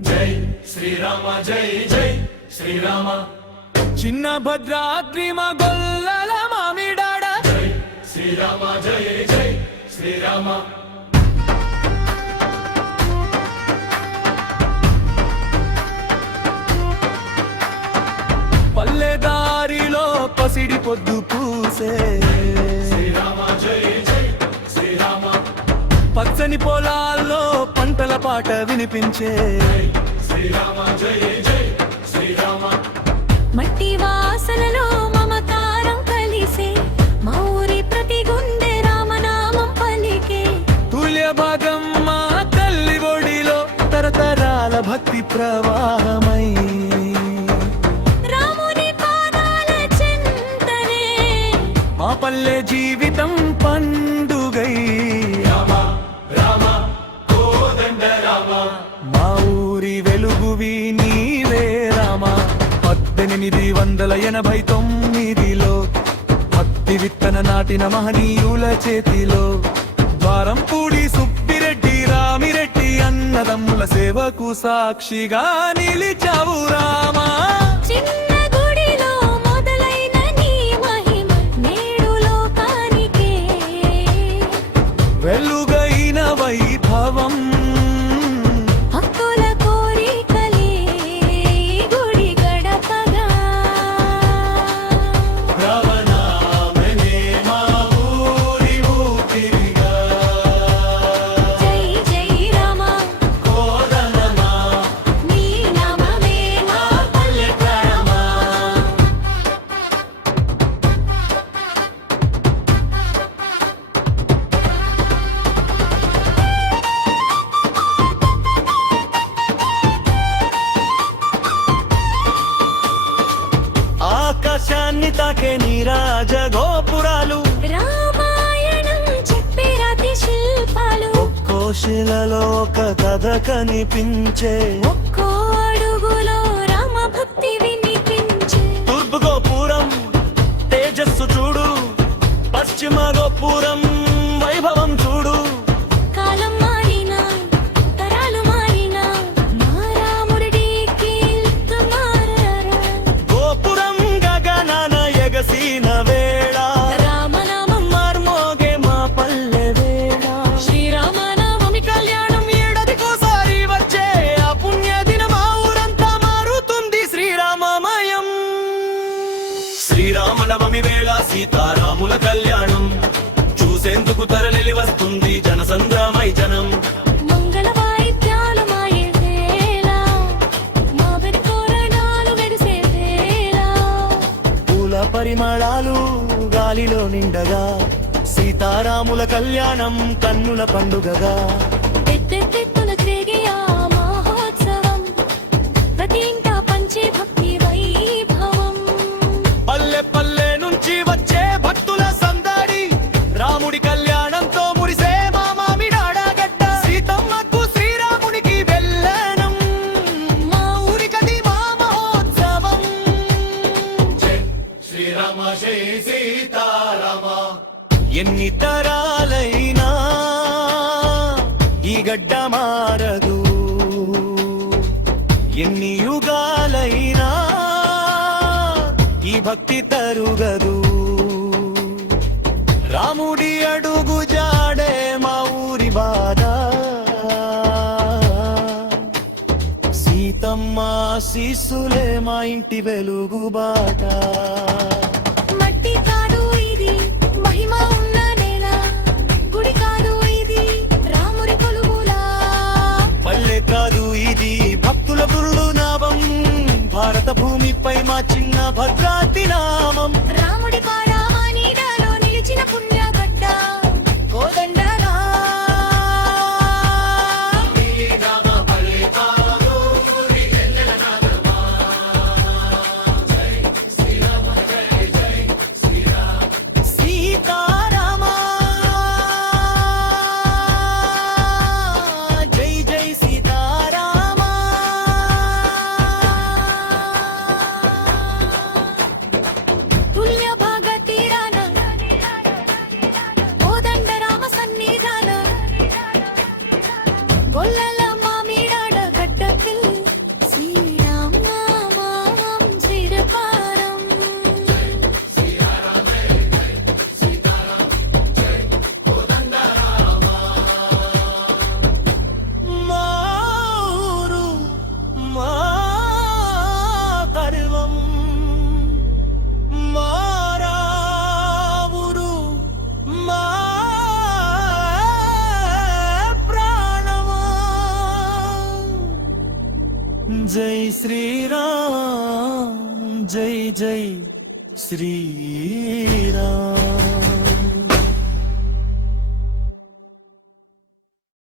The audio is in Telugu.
జై శ్రీరామ జై జై శ్రీరామ చిన్న భద్రాద్రి మా గొల్లల మామిడాడ జై శ్రీరామ జై జై శ్రీరామ పల్లెదారిలో పసిడి పొద్దు పూసే శ్రీరామ జై జై శ్రీరామ పచ్చని పొలాల్లో పంటల పాట వినిపించే శ్రీరామ జై జై శ్రీరామ మట్టి వాసనలో మమకారం కలిసే మా ఊరి ప్రతి గుండె రామనామం పలికే తుల్య భాగం మా తల్లి ఒడిలో తరతరాల భక్తి ప్రవాహమై రాముని పాదాల చింతనే మా పల్లె జీవితం పండుగై రామ రామ కోదండ రామ మా ఊరి వెలుగువి నీవే రామ 1889లో పత్తి విత్తన నాటిన మహనీయుల చేతిలో ద్వారంపూడి సుబ్బిరెడ్డి రామిరెడ్డి అన్నదమ్ముల సేవకు సాక్షిగా నిలిచావు రామా చిన్న గుడిలో మొదలైన నీ మహిమ నేడు లోకానికే వెలుగైన వైభవం హక్కుల కోరికలే గుడి గడపగా రామనామనే మా ఊరి ఊపిరిగా జై జై రామ కోదండమా నీ నామమే మా పల్లె ప్రాణమా ఆకాశాన్ని తాకే నీరాజ గోపురాలు రామాయణం చెప్పే రాతి శిల్పాలు ఒక్కో శిలలో ఒక కథ కనిపించే ఒక్కో అడుగులో రామ భక్తి వినిపించే తూర్పు గోపురం తేజస్సు చూడు పశ్చిమ గోపురం వైభవం చూడు కాలం మారినా తరాలు మారినా మా రాముడి కీర్తి మారరా గోపురం గగనాన ఎగసిన వేళ రామనామం మార్మోగే మా పల్లె వేళ శ్రీరామనామమి కళ్యాణం ఏడాదికోసారి వచ్చే ఆ పుణ్య దిన మా ఊరంతా మారుతుంది శ్రీరామమయం శ్రీరామనవమి వేళ సీతారాముల కళ్యాణం చూసేందుకు తరలి వస్తుంది జనసంద్రమై జనం మంగళ వాయిద్యాలు మాయే వేళ మా వెనుకోరణాలు వెలిసే వేళ పూల పరిమళాలు గాలిలో నిండగా సీతారాముల కళ్యాణం కన్నుల పండుగగా ఎత్తెత్తెత్తున తిరిగే ఆ మహోత్సవం ప్రతి ఇంటా పంచే భక్తి వైభవం పల్లె పల్లె నుంచి వచ్చే భక్తుల సందడి రాముడి కళ్యాణంతో మురిసే మా మామిడాడ గడ్డ సీతమ్మకు శ్రీరామునికి వెళ్ళనం మా ఊరికది మా మహోత్సవం జై శ్రీరామ జై సీతారామ ఎన్ని తరాలైనా ఈ గడ్డ మారదు ఎన్ని యుగాలైనా ఈ భక్తి తరుగదు రాముడి అడుగు జాడే మా ఊరి బాధ సీతమ్మ శిశులే మా ఇంటి వెలుగు బాట మట్టి కాదు ఇది మహిమ ఉన్న నేల గుడి కాదు ఇది రాముడి కొలువులా పల్లె కాదు ఇది భక్తుల గురుడు నామం భారత భూమిపై మా చిన్న భద్రాద్రి నామం రాముడి పారామా నీడలో నిలిచిన పుణ్యగడ్డ కోదండరా శ్రీరామ పల్లె కాదు ఊరి ఎల్లెల నాగమా జై శ్రీరామ జై జై శ్రీరామ సీతారామా జై జై సీతారామా తుల్య భగతి శ్రీరామ్ జై జై శ్రీరామ్